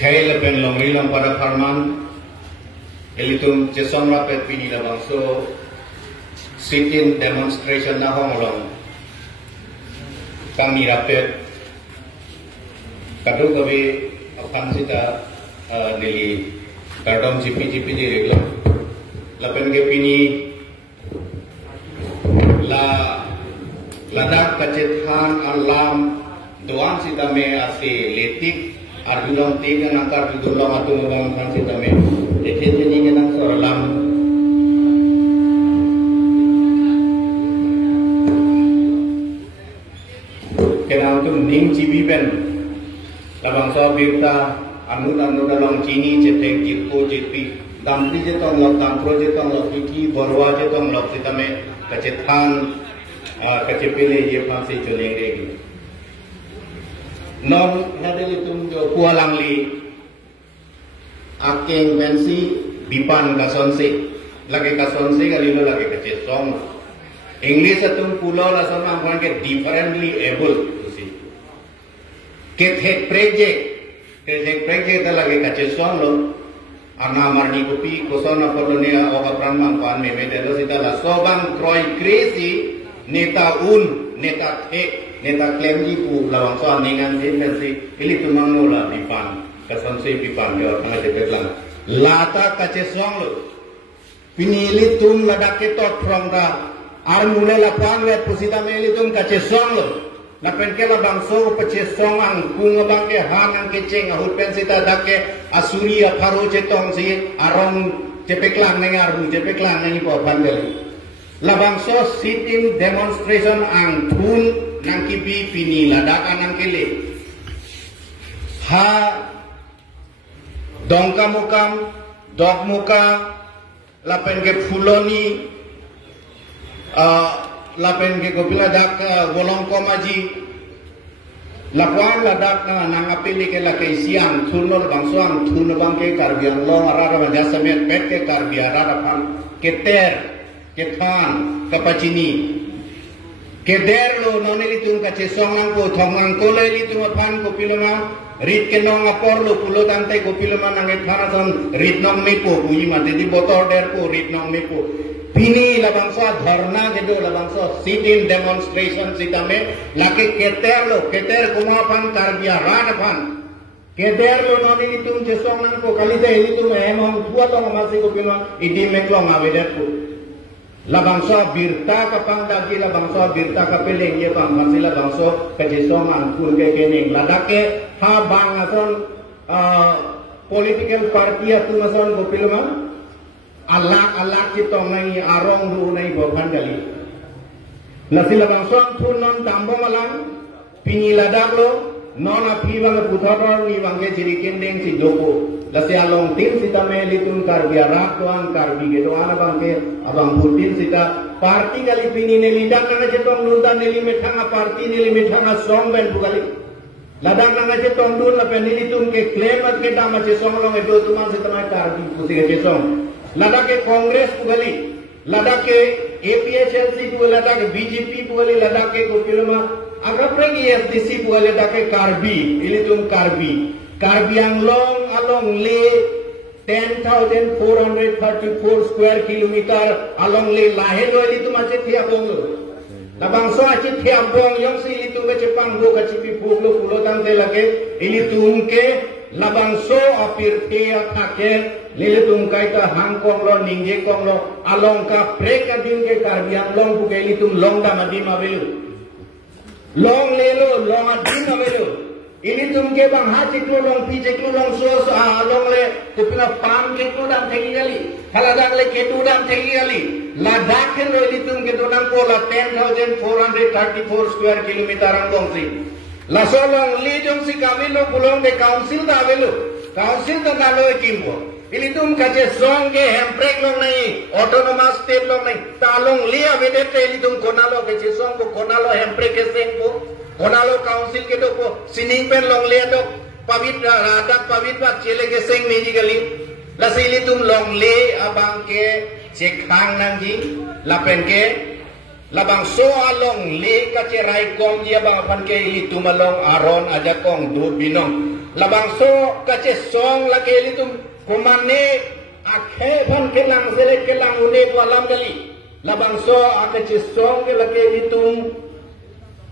kay laben long rilang pada farman elitum jesong rapet pini labang so sit-in demonstration na honglong kami rapet kadu gabi apan sita nili kardom jipi di reglo lapen ke pini ladak kacethan alam doan sita me ase letik ardulang tiga nakar dulang atu ngabang kan sita me dekhet ni ngenang soralam kenang tu ning cibi ben labang so birta anu dalam cini cetek jipo jipi damri jetong lok dampro jetong lok iki borwa jetong lok sita me kacethan kacipile ye pangsi chuleng regi non hadeli tum jo kualangli akeng mensi bipan kasonsi lagi kasonsi kalilo lagi kacetong English atum pulau la sama angkan ke differently able usi ket project ta lagi kacetong lo ana marni kopi kosona polonia oka pranman pan me medelo sita la sobang kroi crazy neta klaim ji pu lawang so ningan din si ili tumang nola bipan kasan se bipan yo tanga de lang lata kacesong lo pinili tum lada ketot from da ar mule la pan we pusita me ili tum kacesong lo na pen ke la bang so pacesong ang kung bang ke han ang keceng ahut pen sita dakke asuri pharo cetong si arong cepeklang nengar bu cepeklang ngi po bandel labang so sit-in demonstration ang thun nang kipi pini ladak anang kele ha dongka mukam dog muka lapen ke fuloni lapen ke gopila dak golong komaji lapuan ladak nang apili ke lakai siang thunol bangsuang thun bang ke karbiang long arara majasamet pet ke karbiara pan keter kethan kapacini keder lo noneli tum kache songang ko thongang ko leli tum phan ko pilama rit ke nong apor lo pulo tantai ko pilama nang ethana son rit nong mepo bui mate di botol der ko rit nong mepo pini labangsa dharna gedo labangsa sit-in demonstration sitame lake keter kuma phan karbia ran phan keder lo noneli tum che songang ko kalida eli tum emong tua lo masi ko pilama idi meklo ngaweder ko labangso birta kapang dagi labangso birta kapeleng ye pang masih labangso kajesongan pun ke kening ladake ha bang ason political party atu ason gopilma alak citong nai arong du nai bokan dali nasi labangso pun non tambo malang pini ladak lo non api bang puthar ni bangge jiri kendeng si doko lasi along tim sita melitun karbiara tuang karbi gedo ana bangke abang putin sita parti kali pini nelidak nana jetong nuntan neli methanga parti neli methanga somben bugali ladak nana jetong dun la penilitum ke claim at ke dama che somlong edo tuman sita mai karbi puti ke jetong ladak ke kongres bugali ladak ke APHLC bugali ladak ke BJP bugali ladak ke gopilma agak pergi SDC bugali ladak ke karbi ilitum karbi Karbiang long along le 10,434 square kilometer along le lahe do itu macet tiap bong labang so acit tiap bong yang si itu ke Jepang go ke cipi pulo tang te lake ini tungke labang so apir tia take lele tungkai ta Hangkong lo ningje kong lo along ka preka din ke Karbiang long buke ini tum long da madima belu long lelo long adima belu ini tumke bang hati klulong pije klulong so along le tupina pam ke kludam tegi gali haladang le ke kludam tegi gali ladak ke lo ini tumke donang pola 10,434 square kilometer angkong si la solong li jong si kavilo pulong de council da avelo council da nalo kimbo ini tum kache song ke hemprek long nai autonomous state long nai talong li avede te ini tum konalo kache song ko konalo hemprek ke sengko konalo council ke doko sining pen long le dok pavitra radak pavitra chele ke seng meji gali la sili tum long le abang ke chekhang nang ji lapen ke labang so along le ka che rai kom ji abang pan ke ili tum along aron aja kong du binong labang so kace song lake litum kumane akhe pan kelang sele kelang une ko alam kali labang so akace song ke lake litum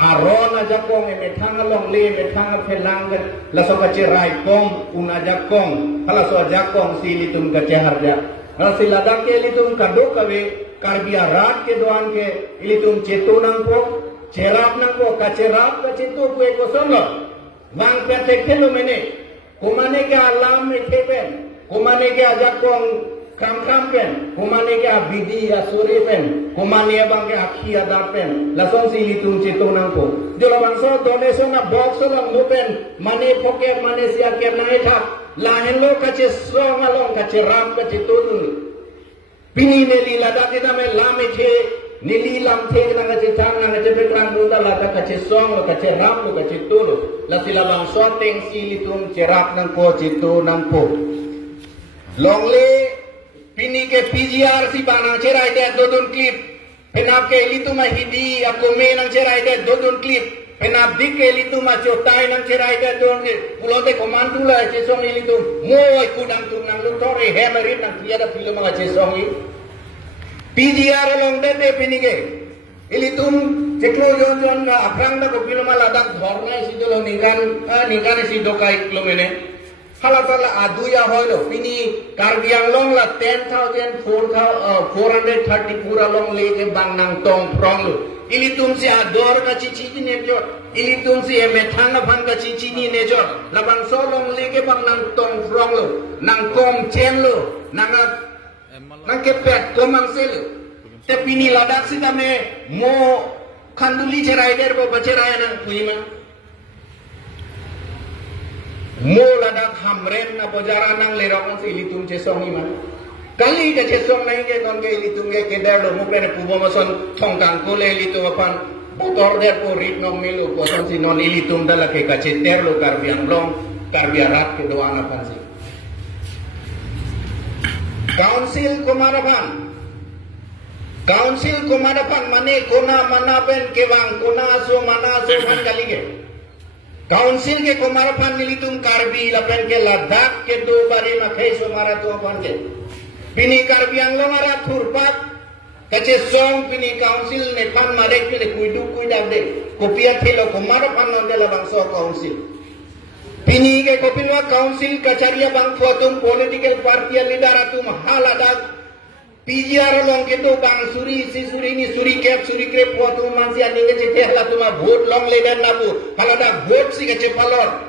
arona jakong metang long le metang phelang la so kace rai kong una jakong hala so jakong si litum kace harja hala sila dake litum kadok kawe karbia rat ke doan ke litum cetunang ko cerap nang ko kacerap kace to ko solo Wang pete kelo mene, kumane ke alam metepen, kumane ke ajak kong kam pen, kumane ke abidi asuri pen, kumane abang ke akhi adapen, lasong si litung cito nangko. Jolo bangso donation na box lang lupen, mane poket mane siya ke naita, lahen lo kace song along kace ram kace tudun. Pini neli lada kita me lame che. Nili lam thek na kace tang na kace beklang muda lada kace song kace ram kace tulu la sila bang so teng si litum cerap nang ko citu nang po longle pini ke PGR si bana cerai de dodun clip penap ke litum hidi aku me nang cerai de dodun clip penap dik ke litum chotai nang cerai de dodun pulote komandu la ce song litum moi kudang tung nang lutore hemerit nang tiada film ngace song PGR long dete pinige ilitum ceklo jon na aprang da kopilo maladak dhornai sidolo ningan sido kai klomene halatala aduya hoilo pini karbiang long la 10,430 pura long lege bangnang tong prong lu ilitum si ador ka cici ne jo ilitum si emethanga ban ka cici ni ne jo labang so long lege bangnang tong prong lu nang kom chen lu nang kepet komang selu tapi ni ladak si kami mo kanduli cerai der bo cerai nang kuima mo ladak hamren na bojara nang lerong si litum cesong iman kali ke cesong nang ke non ke litum ke der do mo pene pubo mason thongkang ko le litum apan motor der po rit nong milu ko son si non litum dala ke kace ter lo karbiang blong karbiarat ke doana pan si Council kumarapan mane kona manapen kewang kona so mana so man kalige. Council ke kumarapan nilitum karbi lapen ke ladak ke do bari makai so mara to pan ke. Pini karbi ang lo mara thurpat kace song pini council ne pan mare ke kuidu kuidak de. Kopia thelo kumarapan non de labang so council. Pini ke kopilwa council kacaria bang fuatum political party leader atum haladak PGR long ke to bang suri si suri ni suri kep fuatum mansi aninge jete halatuma vote long leader nabu halada vote si ke palor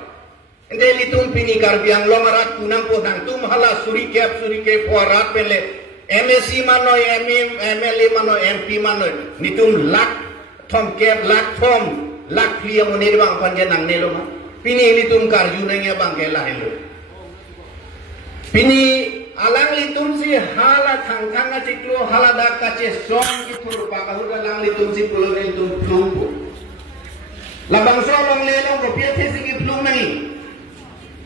ende litum pini karbiang long arat kunang po dang tum hala suri kep fuarat pele MSC mano MLA mano MP mano nitum lak thom kep lak thom lak kriya monir bang panje nang nelo ma pini litum karju nangya bang kela helo pini alang litum si hala thang ciklo hala dak kace song ki pur pa ka alang litum si pulo litum plum labang solong lelo ko pia thesi ki plum nai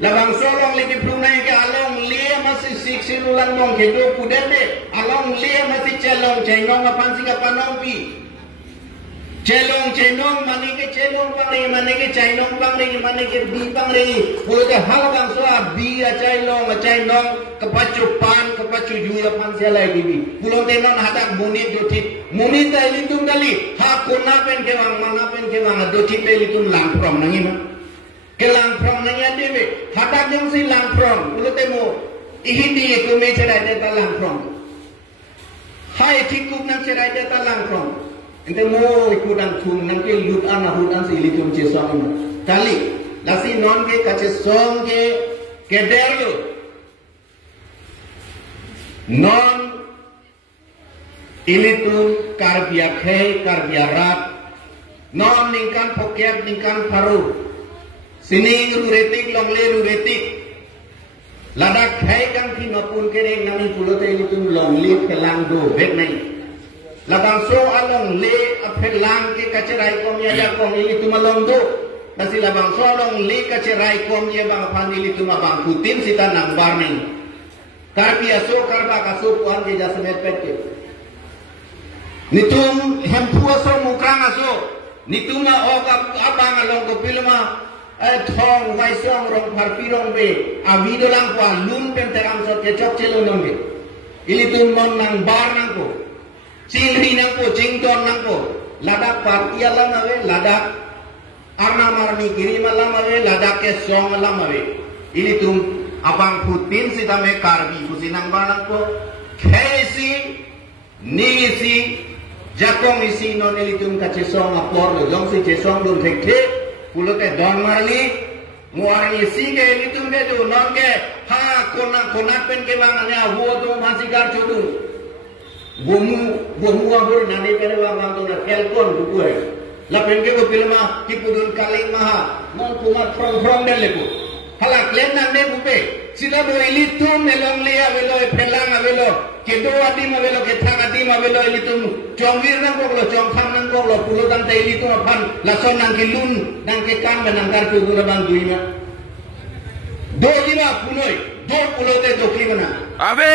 labang solong li ki plum nai ke along le masi siksi ulang mong ke do pudende along le masi chelong chenong apan si ka panong pi Chelong mane ke chelong pangre mane ke chainong pangre mane ke bi pangre pulo ke hal bang so bi a chainong kepacu pan kepacu juya pan sela gibi pulo tenon hadak munit dotit munit ta litum dali ha kona pen ke mana pen ke mana dotit pe litum lang prom nangi ma ke lang prom nangi ande hadak yang si lang prom pulo temo ihindi ko me cherai de ta lang prom hai thikup nang cherai de ta lang prom ente mo ikudan thum nang ke lut ana hudan si litum che song kali lasi non ke kache song ke derlo non ilitum karbia khe karbia rat non ningkan poket ningkan paru sini ruretik longle ruretik ladak khe kang ki nopun ke reng nami pulote ilitum longle kelang do bet nai labang so along le apelang ke kacerai kom ya ja kom ili tumalong do nasi labang so along le kacerai kom ya bang pandili tumabang putin sita nang barning karbi aso karba kaso puan ke jasmet pette nitum hempu aso mukrang aso nituma o abang along ko pilma thong vai song rong parpi rong be avi dolang kwa lun pen teram so ke chok chelo nong be ilitum non nang bar nang ko chilri nang ko jington nang ko ladak parti alam ave ladak arna marni kiri malam ave ladak ke song malam ave ilitum abang putin sitame karbi kusinang banang ko kesi nisi jakong isi non ilitum kache song apor lo jong si che song dun thek thek pulote don marli muar isi ke ilitum de do non ke ha kona pen ke bang ane wo to masigar chodu bomu abur nani pere bang to na kelkon du hai la pen ke ko pilma ki pudun kaling maha non kumat from de leku halak len nang ne bupe sila bo ilitum elong le avelo pelang avelo kedo adim avelo kethang adim avelo ilitum chongwir nang ko lo chongkham nang ko lo pulotan te ilitum aphan lason nang kilun nang ke kam nang kar pu guna bang duima do dina punoi do pulote do klibana ave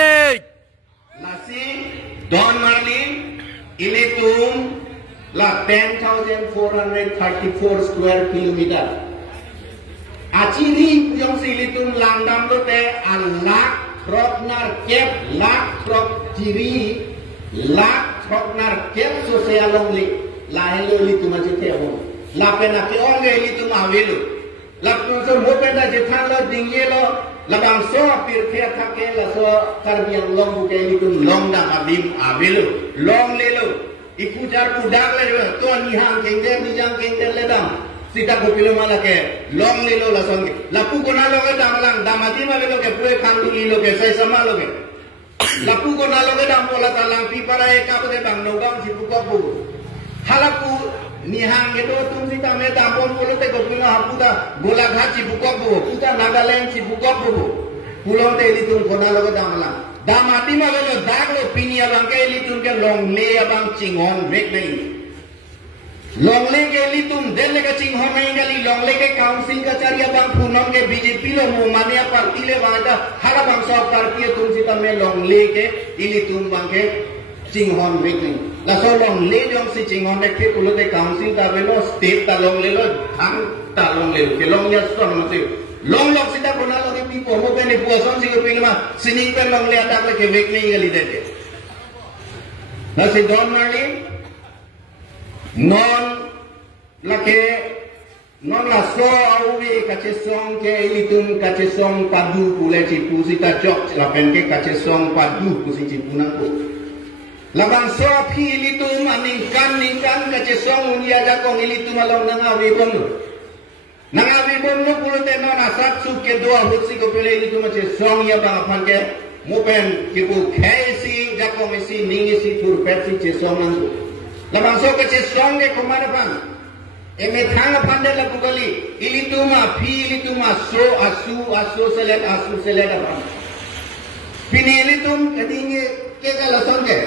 lasi don marli ilitum la 10,434 square kilometer acini yang silitum langdam lote alak roknar kep lak rok ciri lak roknar kep sosial longli lahelo litum aja tebo la pena ke onge litum avelu la kunso mopenda jethan lo dingye lo la bang so pir khe thake la so karbiang long buke litum long dam adim avelu long lelo ikujar kudak le to nihang kengder nijang kengder le dam sita ko pilomala ke long lelo la songe lapu ko na lo ke damalang damati ma lo ke pure khandu ni lo ke sai sama lo ke lapu ko na lo ke dam bola talang pi para e ka de dam no gam jipu ko bu halapu nihang ke do tum sita me dam bol bolo te ko pina hapuda bola gha jipu ko bu puta nagaland jipu ko bu pulong te li tum ko na lo ke damalang damati ma lo dag lo pinia bang ke li tum ke long le abang chingon vek nei longle ke litum delle ka ching ho nahi gali longle ke council ka charia bang punam ke BJP lo mania parti le wada hara bang so parti tum sita me longle ke ilitum bang ke ching hon wek ni la so longle jong si ching hon ke pulo de council ta velo state ta longle lo thang ta longle ke longya so na se long lok sita kona lo pi po mo pe ne pu son si ko pilma sining pe longle atak le ke wek ni gali de na se don marli non la so auwe kache song ke ilitum kache song padu pule cipu sita chok la pen ke kache song padu kusi cipu nang ko la bang so phi ilitum ningkan kache song unia ja kong ilitum along nang awi bom no pule te non asat su ke do hutsi ko pele ilitum kache song ya bang aphan ke mopen cipu khaisi ja kong isi ningisi tur pet si che song nang labang so ke song ke kumana pan eme thang pande la bugali ilituma phi ilituma so asu selet pan pini ilitum kadinge ke kala song ke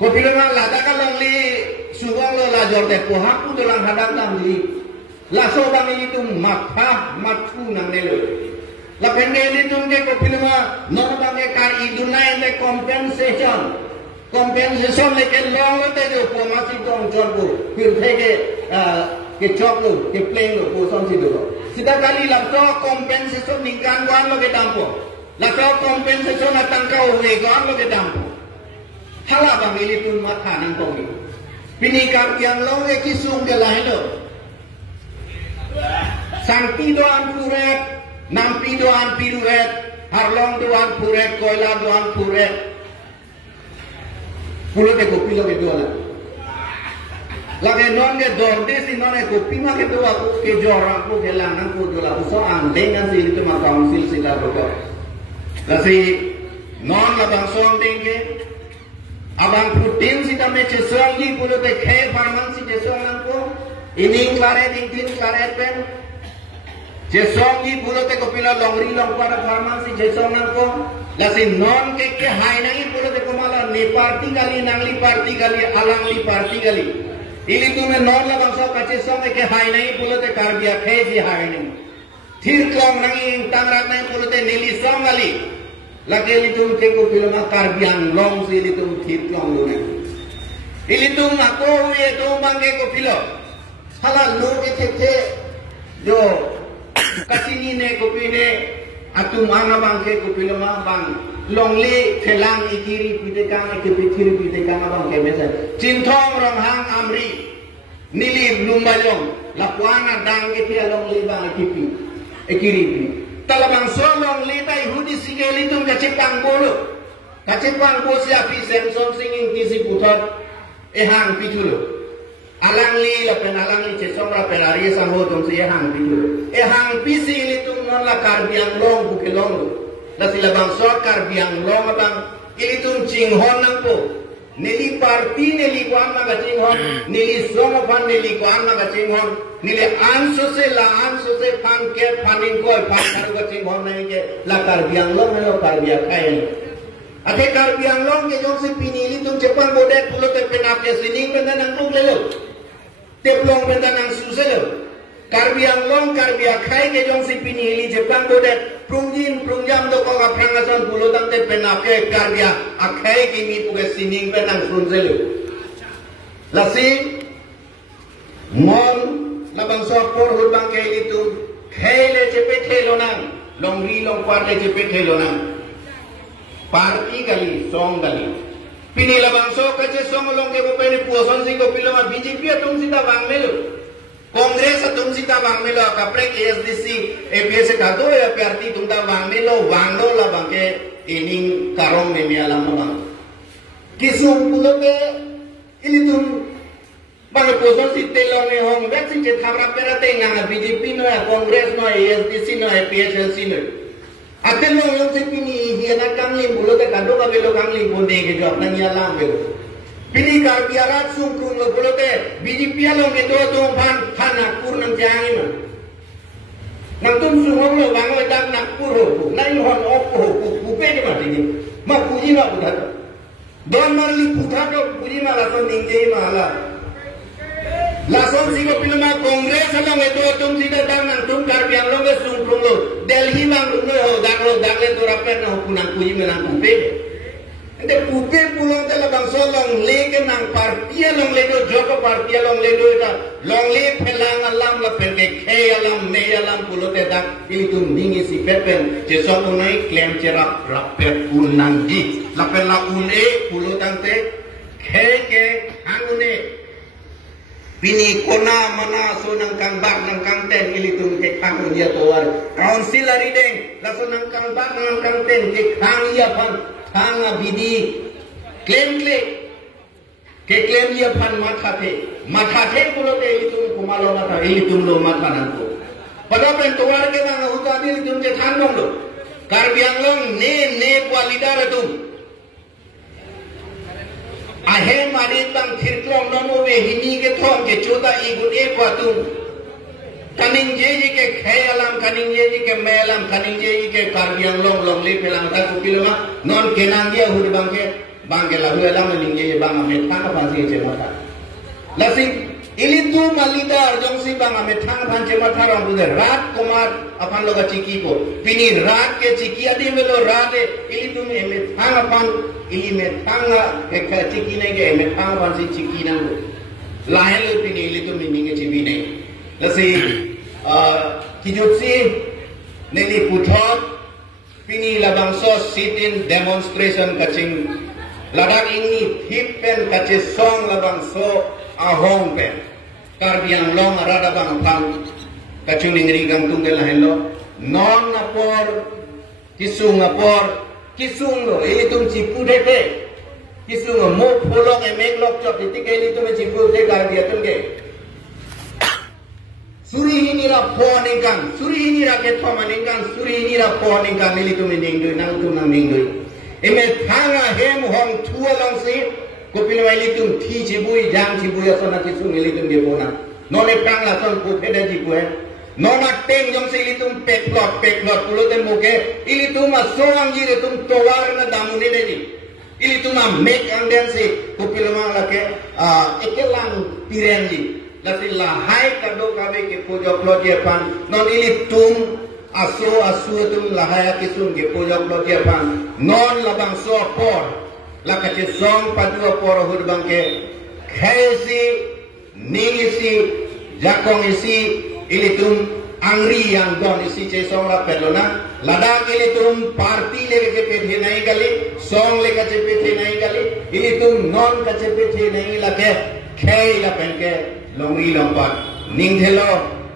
ko piloma lada ka longli suwang lo la jorde ko hapu dolang hadang dam di la so bang ilitum matha mathu nang nelo la pende ilitum ke ko piloma non bang ke kar iduna ende compensation लेके long होते जो पोमासी को चोरबो फिर थे के चोक लो के प्लेन लो पोसम सी दो सीधा कली लगतो compensation निकान वान लो के दामपो लगतो compensation अतंका हुए गान लो के दामपो हला बंगली तुम माथा नंग तोगी पिनी कार yang long के किसुम के लाइन लो सांपी दो आन पुरेट नाम्पी दो आन पिरुएट हरलोंग दो आन पुरेट कोयला दो आन पुरेट pulo de kopi lo que dola la que non de donde si non es kopi ma que dola que jorra ko que la nan ko dola so an dengan si itu ma council si ta roko la si non la bang song denge abang putin si ta me che song gi pulo de khe farman si che song nan ko ining klare ding tin klare pen che song gi pulo de kopi la longri long para farman si che song nan ko lasi non ke hai nahi pulo de komala ne party kali nangli party kali alangli party kali ili tume non la bangsa kache song ke hai nahi pulo de karbia khe ji hai nahi thir klong nangi tangrat nahi pulo de nili song kali lagi ili tum ke ko pulo ma karbian long si ili tum thir klong lo nahi ili tum ako ye to bangge ko pulo hala lo ke the jo kasini ne kopine atum anga bangke kopile ma bang longli telang ikiri pitekang ikipithiri pitekang abang ke mesa cintong rong hang amri nili lumbayong lapuana dang itia longli bang ikiri talabang solong litai hudi sigeli tum kacipang bolo kacipang bo siapi semson singing kisi putot ehang pijulo alang li la penalang li cesong la penari samho tum si ehang pijulo ehang pisi li tum non la karbiang long bukelong la sila bang so karbiang long abang ili tum cinghon nang po nili parti nili kuan na cinghon nili somo pan nili kuan na cinghon nili anso se pan ke panin ko pan ka cinghon na ke la karbiang long lo karbiang kain ate karbiang long ke jong si pinili tum Jepang bodet pulo te penapke sining benda nang tung lelo teplong benda nang suselo karbiang long karbiang kai ke jong si pinili Jepang bodet prungjin prungjam do ko aprangasan pulo tang te penapke karbiang akai ke mi puge sining benda nang suselo lasi mon labang sopor hulbang ke itu khele cepet helo nang long ri long parte cepet helo nang parti kali song kali pini labang so kace song long ke kopene puason sing ko piloma BJP atum sita bang melo Kongres atum sita bang melo kapre SDC APS ka do ya parti tum ta bang melo wando la bang ke ining karong me miala bang kisum pulote ini tum bang puason sita long ne hong vet sing che thamra perate ngang BJP no ya Kongres no SDC no APS no atel lo yang sepini hiana kangling bulu te kado ka belo kangling bonde ke job nang ya lam belo pini kar biarat sung kung lo bulu te BJP lo ke do pan Nagpur nang jangi ma nang tum sung lo bang lo dak Nagpur ho nang hon op ho ku pe ni ma dini ma puji ma buddha don marli buddha do puji ma la son ningje ma la lason sigo pilma Kongres along itu tum sida dang nang tum karbiang lo ke sung kung lo Delhi bang lo dak le to rapen no kunang puji menang kupe ende kupe pulong tela bang solong le ke nang parti long le do joko parti long le do ta long le phelang alam la pente khe alam me alam pulo te dak ini tum ningi si pepen je so unai claim cerap rapet kunang gi la pela une pulo tang te khe ke angune Bini kona mana so nang kang bak nang kang ten ili tum ke kang dia towar council ari deng la so nang kang bak nang kang ten ke kang ia pan kang bidi claim ke claim ia pan matha the pulo te ili tum kumalo matha ili tum lo matha nang ko pada pen towar ke nang uta ili tum ke kang dong lo karbiang long ne kwalidar tum ahem marit bang thirklong nono we hini ke thong ke choda igun e patum kaning je ke khayalam kaning je ke melam kaning je ke karbiang long le pelang ta kupilma non kenang dia hud bang ke lahu elam ning je bang ame thang phansi je mata lasi ilitu malidar jong si bang ame thang phan je mata rong bu rat kumar apan loga chiki ko pini rat ke chiki adi melo rat ilitu me thang apan ili me thanga ekha chiki ne ge me thang ban si chiki nang lahen le pini ili tu meaning ge chibi ne lasi kijutsi neli puthot pini labang so sit in demonstration kaching ladak ini hipen kache song labang so ahong pen karbiang long rada bang thang kachung ngri gang tung de lahen lo non apor kisung lo ini tum cipu dete kisung mo pholong e mek lok chop ti ke ini tum cipu de gar dia tum ke suri ini ra phoningang suri ini ra ke thomaningang suri ini ra phoningang ini tum ning do nang tum nang ning do eme thanga hem hong thua long si kopil wai li tum thi chibui jang chibui asona kisung ili tum de bona no le kang la son ko pheda ji ko Nona teng jong se ilitum peklot pulo ten muke ilitum asong jire tum towar na damune dedi ilitum make ang den se kupilma la ke ekelang pirenji la sila hai kado kabe ke pujo ploje pan non ilitum asu tum la hai kisum ke pujo ploje pan non la bang so por la ka che song padu por hud bang ke khaisi ningisi jakong isi ilitum angri yang don isi ce song la pelona lada kili tum party le ke pe nahi gali song le ka ce pe nahi gali ili tum non ka ce pe nahi la ke khei la pen ke longi lompat ning thelo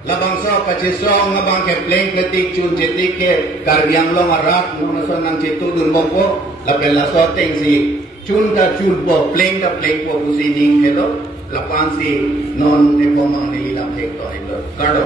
labang so ka ce song ngabang ke pleng ketik chun cetik ke karbiang long arak mun so nang ce tu dun bopo la pel la so teng si chun ka chun bo pleng ka pleng po usi ning thelo lapan si non e pomang ni la phek to ilo kado